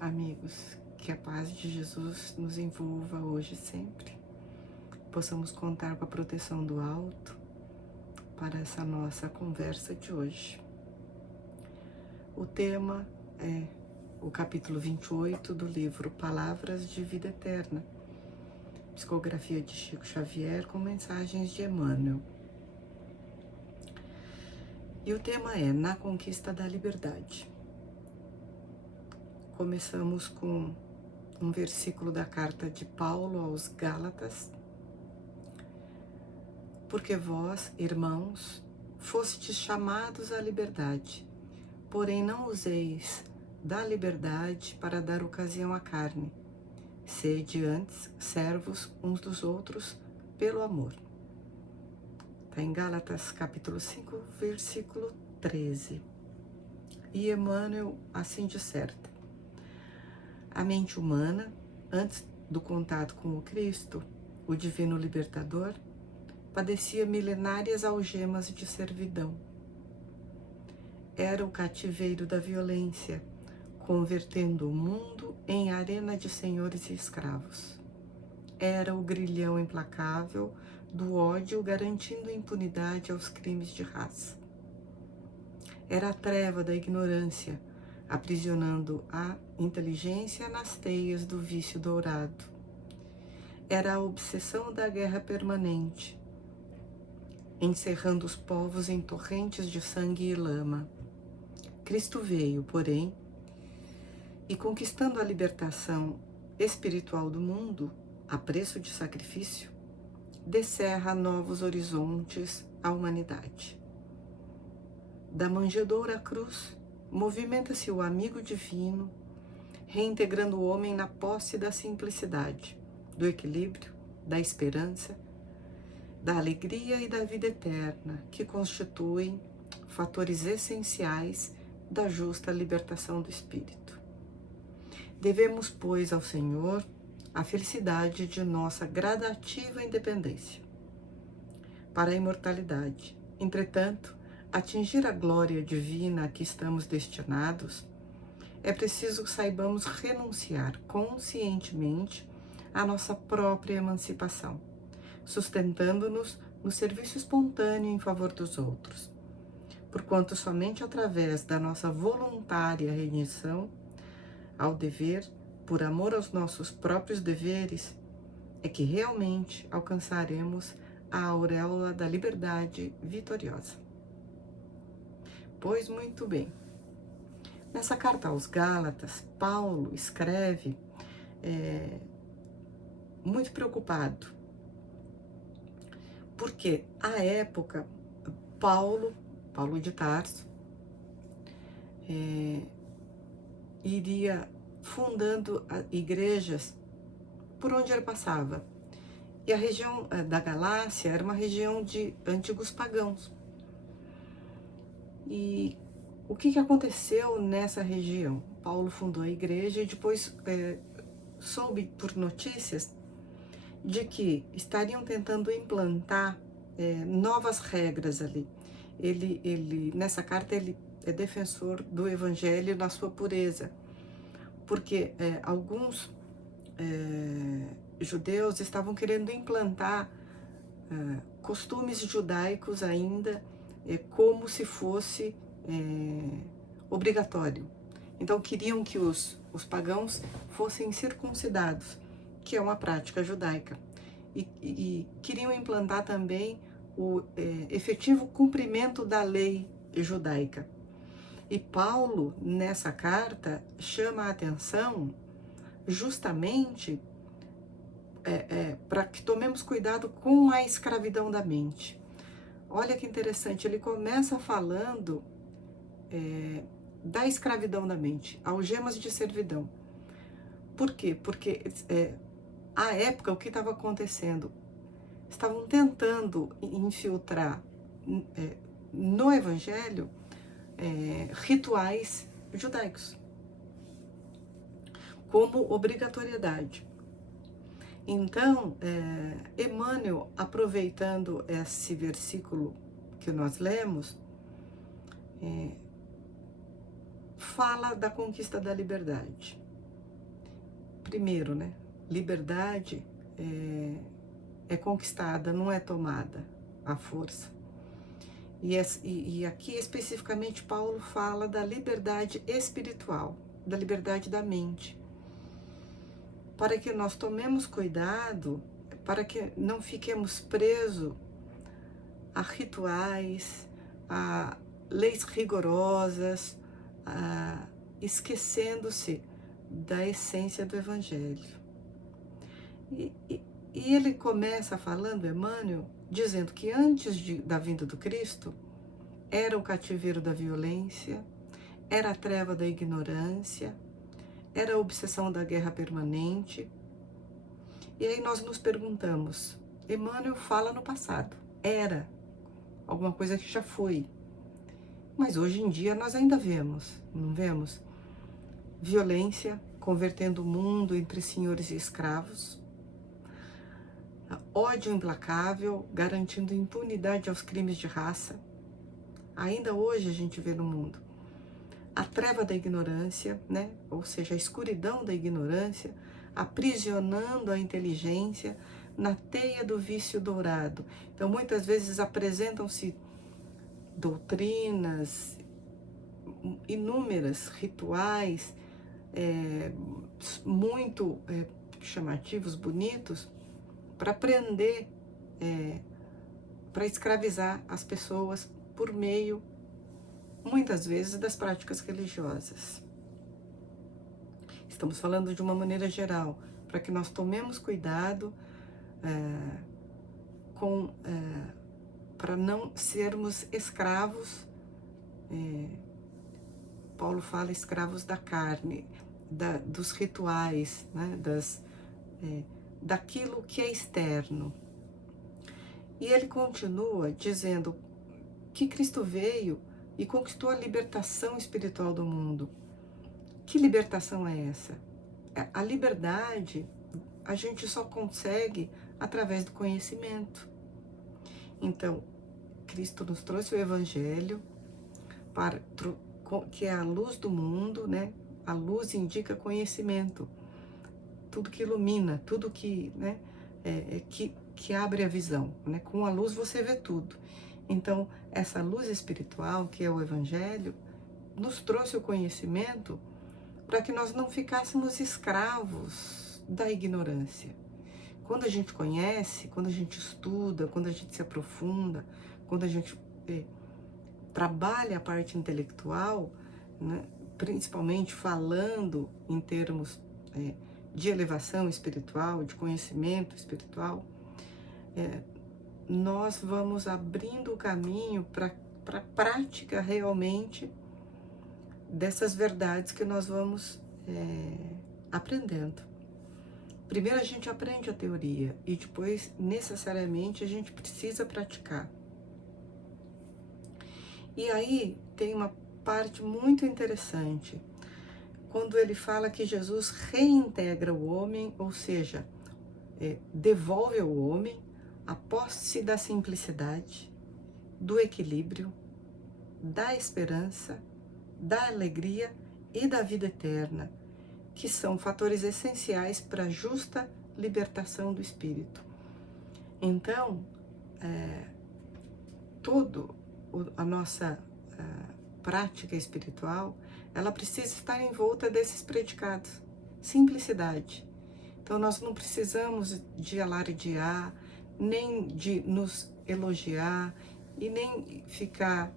Amigos, que a paz de Jesus nos envolva hoje e sempre. Possamos contar com a proteção do alto para essa nossa conversa de hoje. O tema é o capítulo 28 do livro Palavras de Vida Eterna, psicografia de Chico Xavier com mensagens de Emmanuel. E o tema é Na Conquista da Liberdade. Começamos com um versículo da carta de Paulo aos Gálatas. Porque vós, irmãos, fostes chamados à liberdade, porém não useis da liberdade para dar ocasião à carne. Sede antes servos uns dos outros pelo amor. Está em Gálatas capítulo 5, versículo 13. E Emmanuel assim disserta: a mente humana, antes do contato com o Cristo, o divino libertador, padecia milenárias algemas de servidão. Era o cativeiro da violência, convertendo o mundo em arena de senhores e escravos. Era o grilhão implacável do ódio, garantindo impunidade aos crimes de raça. Era a treva da ignorância, aprisionando a inteligência nas teias do vício dourado. Era a obsessão da guerra permanente, encerrando os povos em torrentes de sangue e lama. Cristo veio, porém, e conquistando a libertação espiritual do mundo, a preço de sacrifício, descerra novos horizontes à humanidade. Da manjedoura cruz, movimenta-se o amigo divino, reintegrando o homem na posse da simplicidade, do equilíbrio, da esperança, da alegria e da vida eterna, que constituem fatores essenciais da justa libertação do espírito. Devemos, pois, ao Senhor a felicidade de nossa gradativa independência para a imortalidade. Entretanto, atingir a glória divina a que estamos destinados, é preciso que saibamos renunciar conscientemente à nossa própria emancipação, sustentando-nos no serviço espontâneo em favor dos outros, porquanto somente através da nossa voluntária rendição ao dever, por amor aos nossos próprios deveres, é que realmente alcançaremos a auréola da liberdade vitoriosa. Pois muito bem, nessa carta aos Gálatas, Paulo escreve muito preocupado, porque à época Paulo de Tarso iria fundando igrejas por onde ele passava. E a região da Galácia era uma região de antigos pagãos. E o que aconteceu nessa região? Paulo fundou a igreja e depois soube por notícias de que estariam tentando implantar novas regras ali. Ele nessa carta, ele é defensor do evangelho na sua pureza, porque alguns judeus estavam querendo implantar costumes judaicos ainda como se fosse obrigatório. Então queriam que os pagãos fossem circuncidados, que é uma prática judaica, e queriam implantar também o efetivo cumprimento da lei judaica. E Paulo, nessa carta, chama a atenção justamente para que tomemos cuidado com a escravidão da mente. Olha que interessante, ele começa falando da escravidão da mente, algemas de servidão. Por quê? Porque à época, o que estava acontecendo? Estavam tentando infiltrar no evangelho rituais judaicos como obrigatoriedade. Então, Emmanuel, aproveitando esse versículo que nós lemos, fala da conquista da liberdade. primeiro, né? Liberdade é conquistada, não é tomada à força. E aqui especificamente Paulo fala da liberdade espiritual, da liberdade da mente. Para que nós tomemos cuidado, para que não fiquemos presos a rituais, a leis rigorosas, esquecendo-se da essência do Evangelho. E ele começa falando, Emmanuel, dizendo que antes da vinda do Cristo, era o cativeiro da violência, era a treva da ignorância, era a obsessão da guerra permanente. E aí nós nos perguntamos, Emmanuel fala no passado, era alguma coisa que já foi. Mas hoje em dia nós ainda vemos, não vemos? Violência convertendo o mundo entre senhores e escravos, ódio implacável garantindo impunidade aos crimes de raça. Ainda hoje a gente vê no mundo a treva da ignorância, né? Ou seja, a escuridão da ignorância, aprisionando a inteligência na teia do vício dourado. Então, muitas vezes apresentam-se doutrinas, inúmeras rituais, muito chamativos, bonitos, para prender, para escravizar as pessoas por meio, muitas vezes, das práticas religiosas. Estamos falando de uma maneira geral, para que nós tomemos cuidado para não sermos escravos. Paulo fala escravos da carne, dos rituais, né, daquilo que é externo. E ele continua dizendo que Cristo veio e conquistou a libertação espiritual do mundo. Que libertação é essa? A liberdade a gente só consegue através do conhecimento. Então, Cristo nos trouxe o Evangelho, que é a luz do mundo, né? A luz indica conhecimento, tudo que ilumina, tudo que, né, que abre a visão, né? Com a luz você vê tudo. Então, essa luz espiritual, que é o Evangelho, nos trouxe o conhecimento para que nós não ficássemos escravos da ignorância. Quando a gente conhece, quando a gente estuda, quando a gente se aprofunda, quando a gente trabalha a parte intelectual, né, principalmente falando em termos de elevação espiritual, de conhecimento espiritual, nós vamos abrindo o caminho para a prática realmente dessas verdades que nós vamos aprendendo. Primeiro a gente aprende a teoria e depois, necessariamente, a gente precisa praticar. E aí tem uma parte muito interessante, quando ele fala que Jesus reintegra o homem, ou seja, devolve ao homem a posse da simplicidade, do equilíbrio, da esperança, da alegria e da vida eterna, que são fatores essenciais para a justa libertação do espírito. Então, a nossa prática espiritual, ela precisa estar envolta desses predicados. Simplicidade. Então, nós não precisamos de alardear, nem de nos elogiar, e nem ficar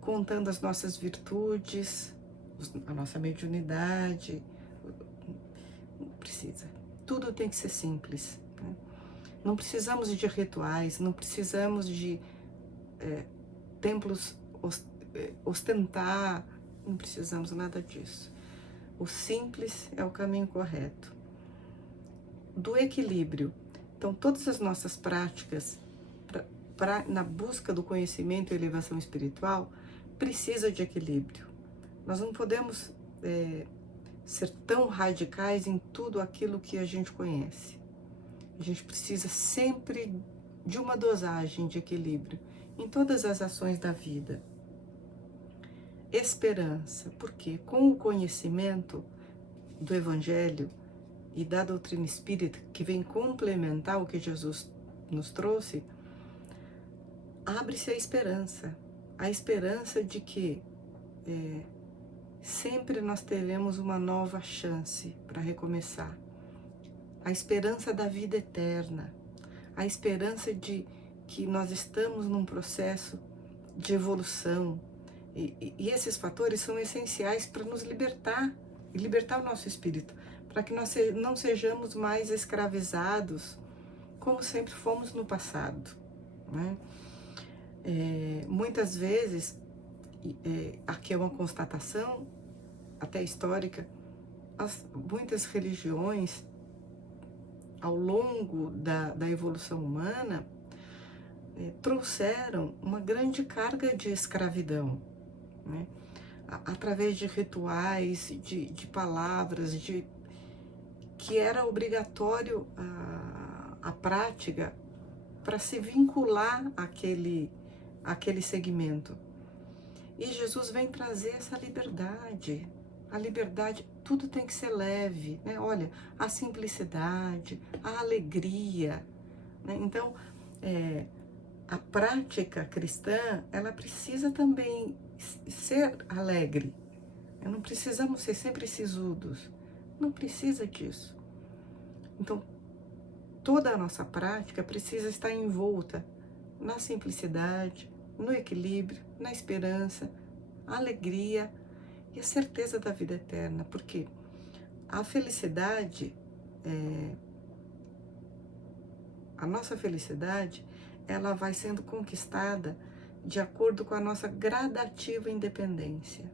contando as nossas virtudes, a nossa mediunidade. Não precisa. Tudo tem que ser simples, né? Não precisamos de rituais, não precisamos de templos ostentar, não precisamos nada disso. O simples é o caminho correto. Do equilíbrio. Então, todas as nossas práticas na busca do conhecimento e elevação espiritual precisa de equilíbrio. Nós não podemos ser tão radicais em tudo aquilo que a gente conhece. A gente precisa sempre de uma dosagem de equilíbrio em todas as ações da vida. Esperança, porque com o conhecimento do Evangelho e da doutrina espírita, que vem complementar o que Jesus nos trouxe, abre-se a esperança de que sempre nós teremos uma nova chance para recomeçar, a esperança da vida eterna, a esperança de que nós estamos num processo de evolução, e esses fatores são essenciais para nos libertar, e libertar o nosso espírito, para que nós não sejamos mais escravizados, como sempre fomos no passado, né? Muitas vezes, aqui é uma constatação, até histórica, muitas religiões, ao longo da evolução humana, trouxeram uma grande carga de escravidão, né? Através de rituais, de palavras, que era obrigatório a prática para se vincular àquele segmento. E Jesus vem trazer essa liberdade. A liberdade, tudo tem que ser leve, né? Olha, a simplicidade, a alegria, né? Então, a prática cristã, ela precisa também ser alegre. Não precisamos ser sempre sisudos. Não precisa disso. Então, toda a nossa prática precisa estar envolta na simplicidade, no equilíbrio, na esperança, alegria e a certeza da vida eterna. Porque a felicidade, a nossa felicidade, ela vai sendo conquistada de acordo com a nossa gradativa independência.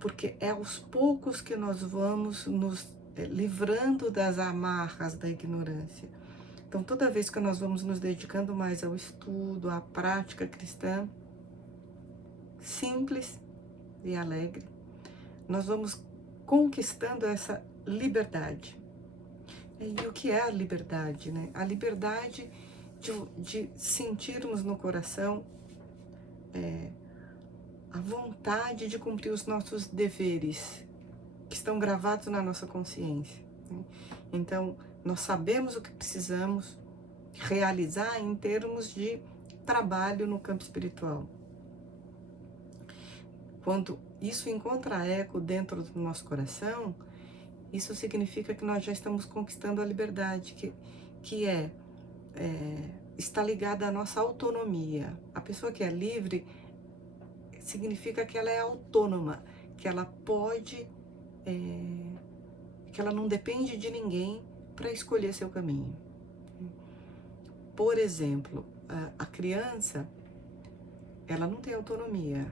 Porque é aos poucos que nós vamos nos livrando das amarras da ignorância. Então, toda vez que nós vamos nos dedicando mais ao estudo, à prática cristã, simples e alegre, nós vamos conquistando essa liberdade. E o que é a liberdade, né? A liberdade de sentirmos no coração a vontade de cumprir os nossos deveres, que estão gravados na nossa consciência, né? Então, nós sabemos o que precisamos realizar em termos de trabalho no campo espiritual. Quando isso encontra eco dentro do nosso coração, isso significa que nós já estamos conquistando a liberdade, que está ligada à nossa autonomia. A pessoa que é livre significa que ela é autônoma, que ela pode, que ela não depende de ninguém para escolher seu caminho. Por exemplo, a criança, ela não tem autonomia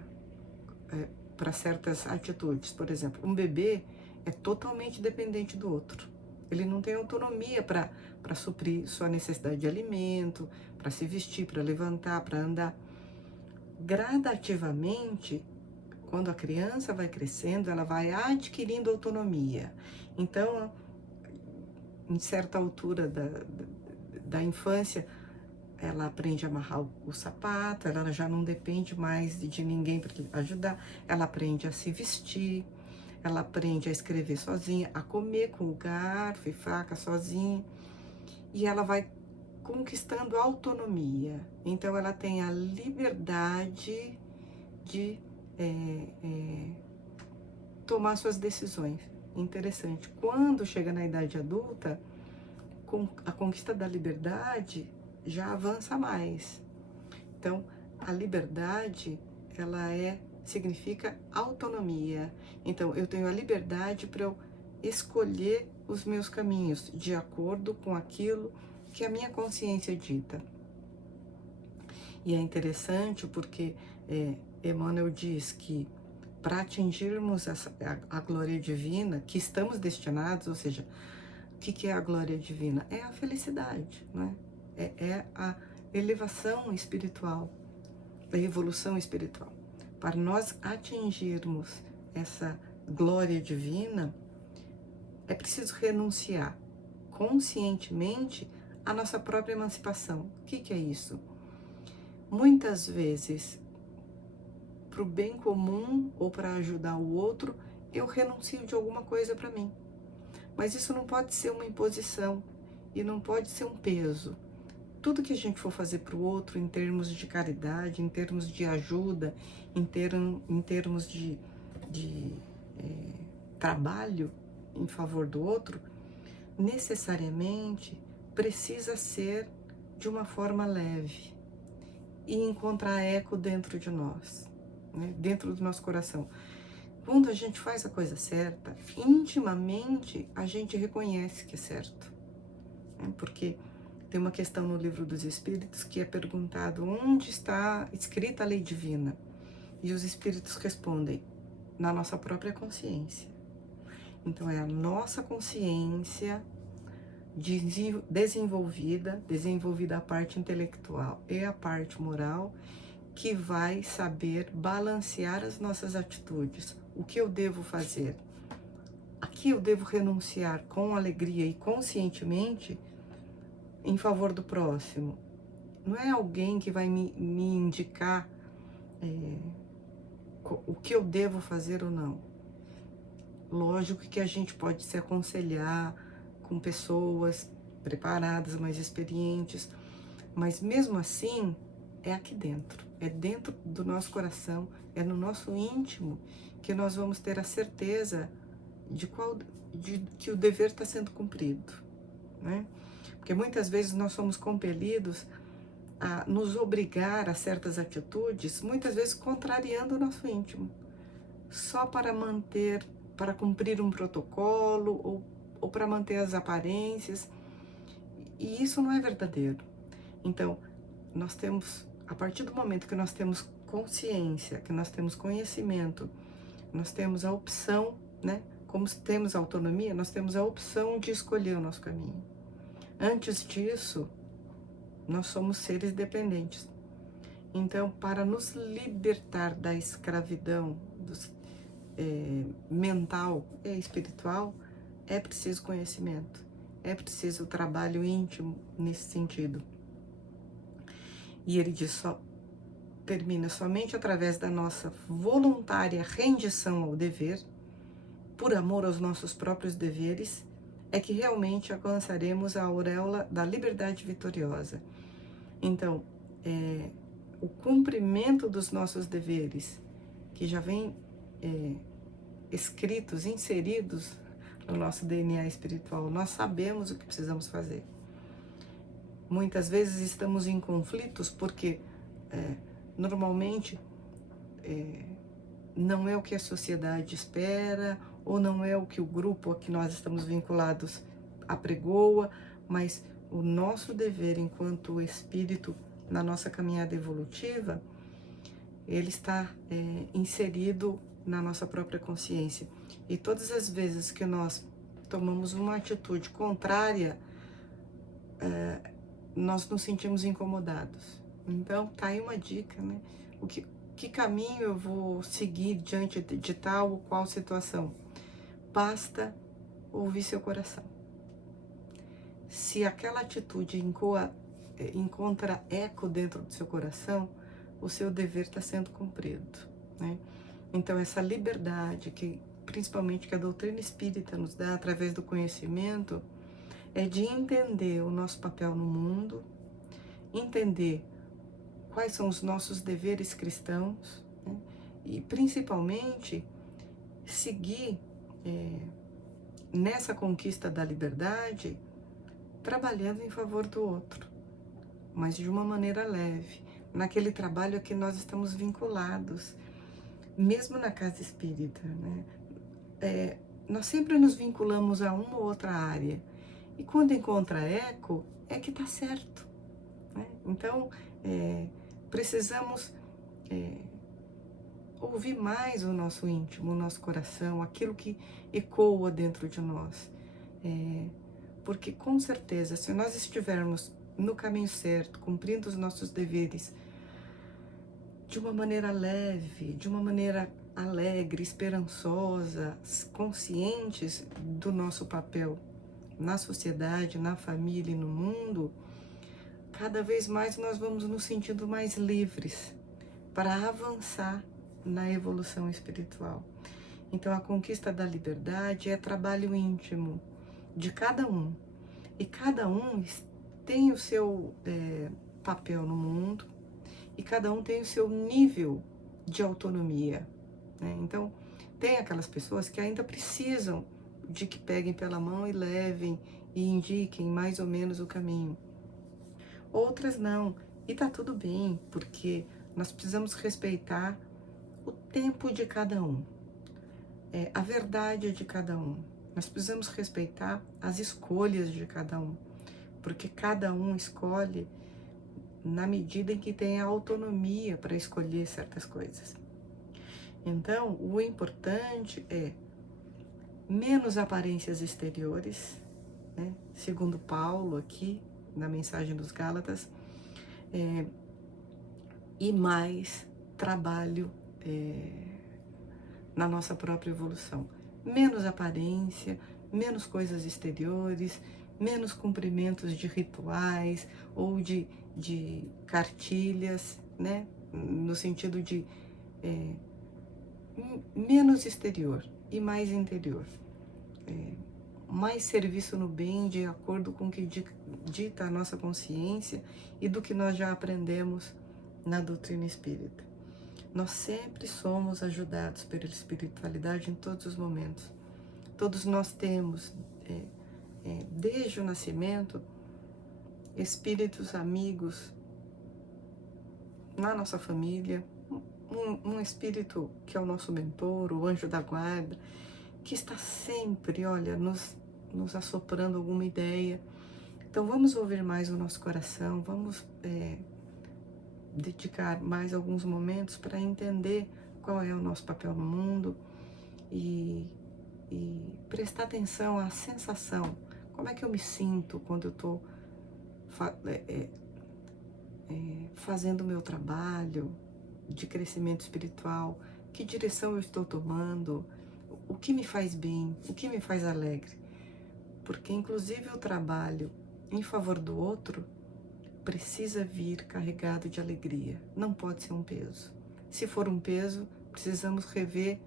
para certas atitudes. Por exemplo, um bebê é totalmente dependente do outro. Ele não tem autonomia para suprir sua necessidade de alimento, para se vestir, para levantar, para andar. Gradativamente, quando a criança vai crescendo, ela vai adquirindo autonomia. Então, em certa altura da infância, ela aprende a amarrar o sapato, ela já não depende mais de ninguém para ajudar, ela aprende a se vestir, ela aprende a escrever sozinha, a comer com o garfo e faca sozinha, e ela vai conquistando autonomia. Então, ela tem a liberdade de tomar suas decisões. Interessante. Quando chega na idade adulta, a conquista da liberdade já avança mais. Então, a liberdade, ela significa autonomia. Então, eu tenho a liberdade para eu escolher os meus caminhos de acordo com aquilo que a minha consciência dita. E é interessante porque Emmanuel diz que para atingirmos a glória divina, que estamos destinados, ou seja, o que é a glória divina? É a felicidade, não é? É a elevação espiritual, a evolução espiritual. Para nós atingirmos essa glória divina, é preciso renunciar conscientemente à nossa própria emancipação. O que é isso? Muitas vezes, para o bem comum ou para ajudar o outro, eu renuncio de alguma coisa para mim. Mas isso não pode ser uma imposição e não pode ser um peso. Tudo que a gente for fazer para o outro em termos de caridade, em termos de ajuda, em termos de trabalho em favor do outro, necessariamente precisa ser de uma forma leve e encontrar eco dentro de nós, né? Dentro do nosso coração. Quando a gente faz a coisa certa, intimamente a gente reconhece que é certo, né? Porque tem uma questão no Livro dos Espíritos que é perguntado onde está escrita a lei divina, e os espíritos respondem: na nossa própria consciência. Então é a nossa consciência desenvolvida a parte intelectual e a parte moral, que vai saber balancear as nossas atitudes. O que eu devo fazer? Aqui eu devo renunciar com alegria e conscientemente em favor do próximo. Não é alguém que vai me indicar o que eu devo fazer ou não. Lógico que a gente pode se aconselhar com pessoas preparadas, mais experientes, mas mesmo assim é aqui dentro, é dentro do nosso coração, é no nosso íntimo que nós vamos ter a certeza de que o dever está sendo cumprido, né? Porque muitas vezes nós somos compelidos a nos obrigar a certas atitudes, muitas vezes contrariando o nosso íntimo, só para cumprir um protocolo ou para manter as aparências, e isso não é verdadeiro. Então, nós temos, a partir do momento que nós temos consciência, que nós temos conhecimento, nós temos a opção, né? Como temos autonomia, nós temos a opção de escolher o nosso caminho. Antes disso, nós somos seres dependentes. Então, para nos libertar da escravidão mental e espiritual, é preciso conhecimento, é preciso trabalho íntimo nesse sentido. E ele diz, termina somente através da nossa voluntária rendição ao dever, por amor aos nossos próprios deveres, é que realmente alcançaremos a auréola da liberdade vitoriosa. Então, o cumprimento dos nossos deveres, que já vem escritos, inseridos no nosso DNA espiritual, nós sabemos o que precisamos fazer. Muitas vezes estamos em conflitos porque normalmente não é o que a sociedade espera, ou não é o que o grupo a que nós estamos vinculados apregoa, mas o nosso dever enquanto espírito na nossa caminhada evolutiva, ele está inserido na nossa própria consciência. E todas as vezes que nós tomamos uma atitude contrária, nós nos sentimos incomodados. Então, tá aí uma dica, né? Que caminho eu vou seguir diante de tal ou qual situação? Basta ouvir seu coração. Se aquela atitude encontra eco dentro do seu coração, o seu dever está sendo cumprido, né? Então, essa liberdade, principalmente que a doutrina espírita nos dá através do conhecimento, é de entender o nosso papel no mundo, entender quais são os nossos deveres cristãos, né? E principalmente seguir nessa conquista da liberdade, trabalhando em favor do outro, mas de uma maneira leve, naquele trabalho a que nós estamos vinculados, mesmo na casa espírita, né? Nós sempre nos vinculamos a uma ou outra área, e quando encontra eco, é que está certo, né? Então, precisamos ouvir mais o nosso íntimo, o nosso coração, aquilo que ecoa dentro de nós. Porque, com certeza, se nós estivermos no caminho certo, cumprindo os nossos deveres de uma maneira leve, de uma maneira alegre, esperançosa, conscientes do nosso papel na sociedade, na família e no mundo, cada vez mais nós vamos nos sentindo mais livres para avançar na evolução espiritual. Então, a conquista da liberdade é trabalho íntimo, de cada um. E cada um tem o seu papel no mundo, e cada um tem o seu nível de autonomia, né? Então, tem aquelas pessoas que ainda precisam de que peguem pela mão e levem e indiquem mais ou menos o caminho. Outras não. E tá tudo bem, porque nós precisamos respeitar o tempo de cada um, a verdade de cada um. Nós precisamos respeitar as escolhas de cada um, porque cada um escolhe na medida em que tem a autonomia para escolher certas coisas. Então, o importante é menos aparências exteriores, né? Segundo Paulo aqui, na mensagem dos Gálatas, e mais trabalho na nossa própria evolução. Menos aparência, menos coisas exteriores, menos cumprimentos de rituais ou de cartilhas, né? No sentido de menos exterior e mais interior. Mais serviço no bem de acordo com o que dita a nossa consciência e do que nós já aprendemos na doutrina espírita. Nós sempre somos ajudados pela espiritualidade em todos os momentos. Todos nós temos, desde o nascimento, espíritos amigos na nossa família, um espírito que é o nosso mentor, o anjo da guarda, que está sempre, olha, nos assoprando alguma ideia. Então vamos ouvir mais o nosso coração, vamos dedicar mais alguns momentos para entender qual é o nosso papel no mundo e prestar atenção à sensação. Como é que eu me sinto quando eu estou fazendo o meu trabalho de crescimento espiritual? Que direção eu estou tomando? O que me faz bem? O que me faz alegre? Porque inclusive o trabalho em favor do outro precisa vir carregado de alegria, não pode ser um peso. Se for um peso, precisamos rever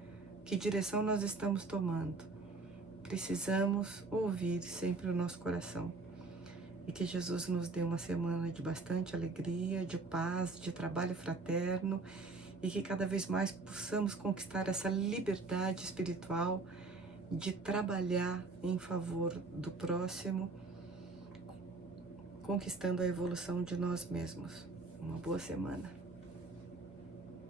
que direção nós estamos tomando. Precisamos ouvir sempre o nosso coração. E que Jesus nos dê uma semana de bastante alegria, de paz, de trabalho fraterno, e que cada vez mais possamos conquistar essa liberdade espiritual de trabalhar em favor do próximo, conquistando a evolução de nós mesmos. Uma boa semana.